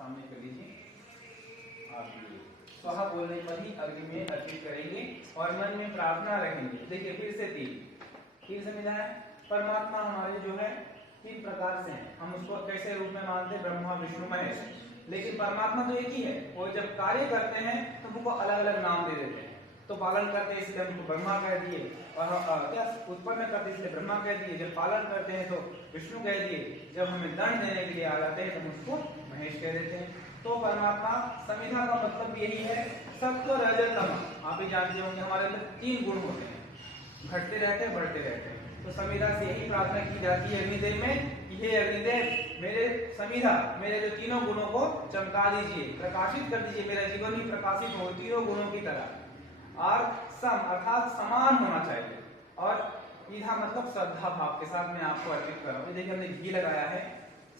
सामने कर लीजिए। आप स्वाहा बोलने पर ही अग्नि में अर्पित करेंगे और मन में प्रार्थना रखेंगे। देखिए फिर से तीन समिधा है। परमात्मा हमारे जो है 3 प्रकार से हैं। हम उसको कैसे रूप में मानते हैं? ब्रह्मा विष्णु महेश। लेकिन परमात्मा तो एक ही है। वो जब कार्य करते हैं तो उनको अलग अलग नाम दे देते हैं। तो पालन करते हैं इसलिए उनको ब्रह्मा कह दिए, और क्या उत्पन्न करते इसलिए ब्रह्मा कह दिए। जब पालन करते हैं तो विष्णु कह दिए, जब हमें दंड देने के लिए आ जाते हैं तो उसको महेश कह देते हैं। तो परमात्मा समिधा का मतलब यही है, सत्व रजत तम। आप ही जानते होंगे हमारे अंदर 3 गुण होते हैं, घटते रहते हैं बढ़ते रहते हैं। तो समिधा से यही प्रार्थना की जाती है अग्निदेव में, हे अग्निदेव मेरे समिधा मेरे जो 3 गुणों को चमका दीजिए, प्रकाशित कर दीजिए, मेरा जीवन भी प्रकाशित हो 3 गुणों की तरह। और सम अर्थात समान होना चाहिए। और ईधा मतलब श्रद्धा भाव के साथ मैं आपको अर्पित कर रहा हूँ। देखिए हमने घी लगाया है,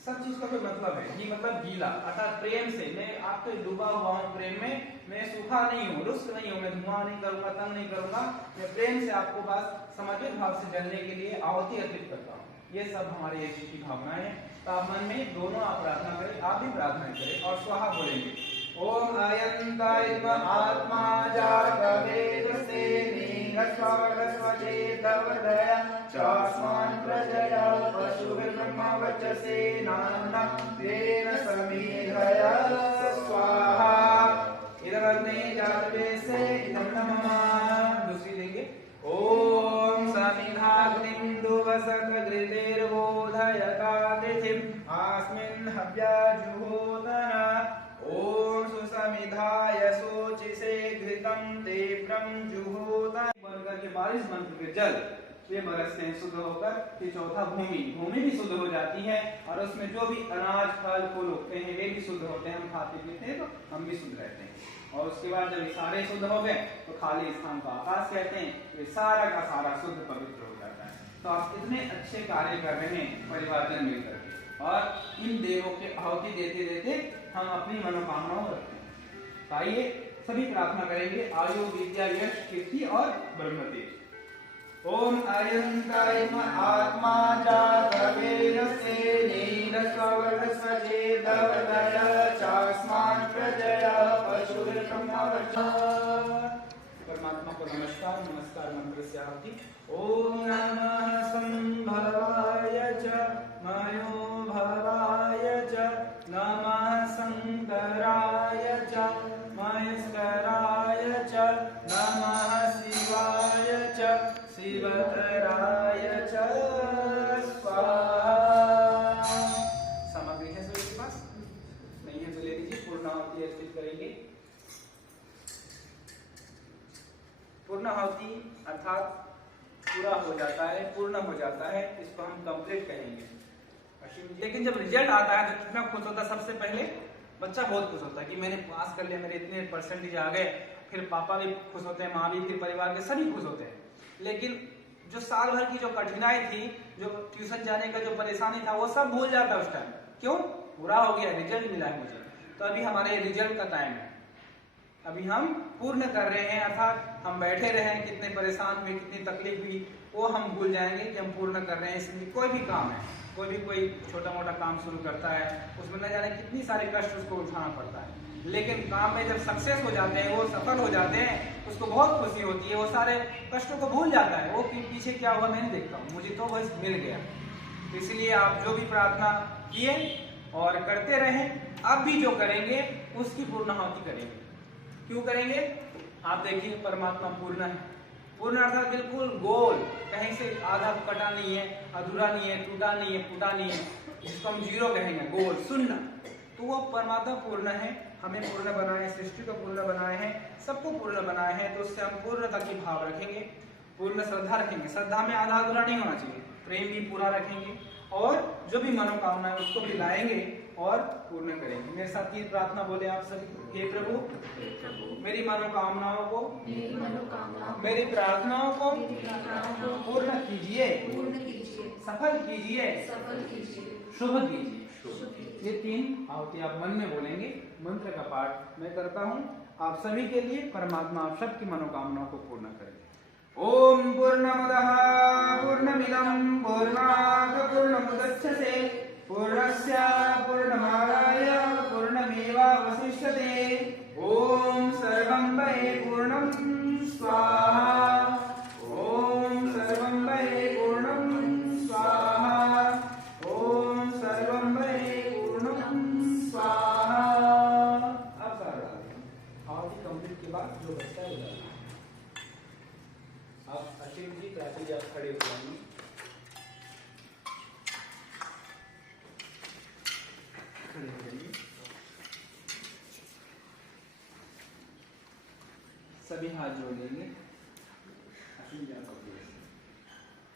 सब चीज का कोई मतलब है। घी मतलब गीला, अर्थात प्रेम से मैं आपको डूबा हुआ हूँ प्रेम में, मैं सूखा नहीं हूँ, रुष्ट नहीं हूँ, मैं धुआं नहीं करूंगा, तंग नहीं करूंगा, मैं प्रेम से आपको बस समर्पित भाव से जलने के लिए आहुति अर्पित करता हूँ। ये सब हमारे एक की भावनाएं हैं। तो आप मन में दोनों आप प्रार्थना करें, आप भी प्रार्थना करें और स्वाहा बोलेंगे। ओम अयंत आत्मा जातवेदसे नीरस्वरस्वचेतवदया चास्मान् प्रजया पशुर्ब्रह्मवचसे नाम्ना तेन समीधया स्वाहा। इदमग्ने जातवेदसे इदं नमः। दूसरी देंगे। ओम समिधाग्निं दुवसत घृतेर्बोधयकातिथिम् अस्मिन् हव्याजुहोतना। ओम सुसमिधाय शोचिसे घृतं तीव्रं जुहोता। बनकर के बारिश मंत्र के जल ये बरसते हैं शुद्ध होकर। फिर चौथा भूमि भी शुद्ध हो जाती है और उसमें जो भी अनाज फल फूल उगते हैं वे भी शुद्ध होते हैं। हम खाते पीते हैं तो हम भी शुद्ध रहते हैं। और उसके बाद जब ये सारे शुद्ध हो गए तो खाली स्थान को आकाश कहते हैं। ये सारा का सारा शुद्ध पवित्र हो जाता है। तो आप इतने अच्छे कार्य कर रहे हैं परिवारजन मिलकर के, और इन देवों के आहुति देते देते हम अपनी मनोकामनाओं रखते हैं। आइए सभी प्रार्थना करेंगे। आयु विद्या यश कीर्ति और ब्रह्म तेज। ओम अयंत आत्मा जातवेदसे नीरस्वरस्वचेतवदया चास्मान् प्रजया पशुर्ब्रह्मवचः। परमात्मा को नमस्कार। नमस्कार मंत्र से आहुति। ओम नमः संभवाय च मयो भवाय च नमः शंकराय च महेश्वराय च नमः शिवाय च शिवतराय च स्वाहा। सामग्री है सभी के पास? नहीं है तो ले लीजिए। पूर्णाहुति अर्पित करेंगे। पूर्णाहुति अर्थात पूरा हो जाता है, पूर्ण हो जाता है, इसको हम कंप्लीट कहेंगे। लेकिन जब रिजल्ट आता है तो कितना खुश होता है? सबसे पहले बच्चा बहुत खुश होता है कि मैंने पास कर लिया, मेरे इतने परसेंटेज आ गए। फिर पापा भी खुश होते हैं, माँ भी, फिर परिवार के सभी खुश होते हैं। लेकिन जो साल भर की जो कठिनाई थी, जो ट्यूशन जाने का जो परेशानी था, वो सब भूल जाता है उस टाइम। क्यों? पूरा हो गया, रिजल्ट मिला है मुझे। तो अभी हमारे रिजल्ट का टाइम है, अभी हम पूर्ण कर रहे हैं। अर्थात हम बैठे रहे, कितने परेशान हुए, कितनी तकलीफ हुई, वो हम भूल जाएंगे कि हम पूर्ण कर रहे हैं। इसलिए कोई भी काम है, कोई छोटा मोटा काम शुरू करता है, उसमें न जाने कितनी सारे कष्ट उसको उठाना पड़ता है। लेकिन काम में जब सक्सेस हो जाते हैं, वो सफल हो जाते हैं, उसको बहुत खुशी होती है। वो सारे कष्टों को भूल जाता है। वो पीछे क्या हुआ मैं नहीं देखता हूँ, मुझे तो बस मिल गया। इसलिए आप जो भी प्रार्थना किए और करते रहें, अब भी जो करेंगे उसकी पूर्णाहुति करेंगे। क्यों करेंगे? आप देखिए परमात्मा पूर्ण है। पूर्ण अर्थात बिल्कुल गोल, कहीं से आधा कटा नहीं है, अधूरा नहीं है, टूटा नहीं है, फूटा नहीं है, जिसको हम जीरो कहेंगे, गोल शून्य। तो वो परमात्मा पूर्ण है। हमें पूर्ण बनाए, सृष्टि को पूर्ण बनाए हैं, सबको पूर्ण बनाए हैं। तो उससे हम पूर्णता की भाव रखेंगे, पूर्ण श्रद्धा रखेंगे। श्रद्धा में आधा अधूरा नहीं होना चाहिए, प्रेम भी पूरा रखेंगे और जो भी मनोकामना है उसको भी लाएंगे और पूर्ण करेंगे। मेरे साथ ये प्रार्थना बोले आप सभी। हे प्रभु मेरी मनोकामनाओं को, मेरी प्रार्थनाओं को पूर्ण कीजिए, सफल कीजिए, शुभ कीजिए। ये 3 आहुति आप मन में बोलेंगे। मंत्र का पाठ मैं करता हूँ आप सभी के लिए। परमात्मा आप सबकी मनोकामनाओं को पूर्ण करें। ओम पूर्णमदः पूर्णमिदं पूर्णात् पूर्णमुदच्यते पूर्णस्य पूर्णमादाय पूर्णमेवावशिष्यते। सभी हाथ जोड़ लेंगे,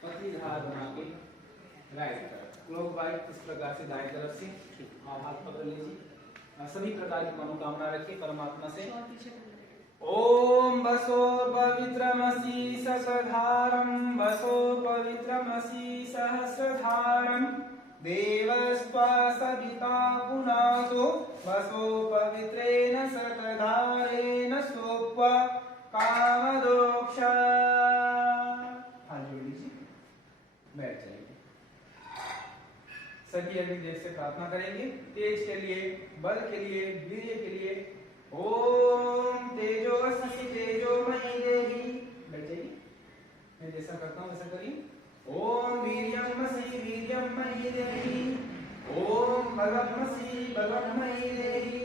पतली हाथ बना के राइट तरफ क्लॉकवाइज इस प्रकार से दाएं तरफ से आप हाथ पकड़ लीजिए। सभी प्रकार की मनोकामना रखिए परमात्मा से। ओम वसो पवित्रमसि सकधारं वसो पवित्रमसि सहस्रधारं देवस्त्वा सविता पुनासो वसो पवित्रेण सकधारेण सोप्वा कामदोक्षा। हाथ जोड़ लीजिए, बैठ जाइए। सभी अग्नि देव से प्रार्थना करेंगे तेज के लिए, बल के लिए, वीर्य के लिए। ओम तेजोमसि तेजोमयी देवी, बैठ जाइए। मैं जैसा करता हूँ वैसा करिए। ओम वीर्यमसि वीर्यमयी देवी, ओम बलमसि बलमयी देवी,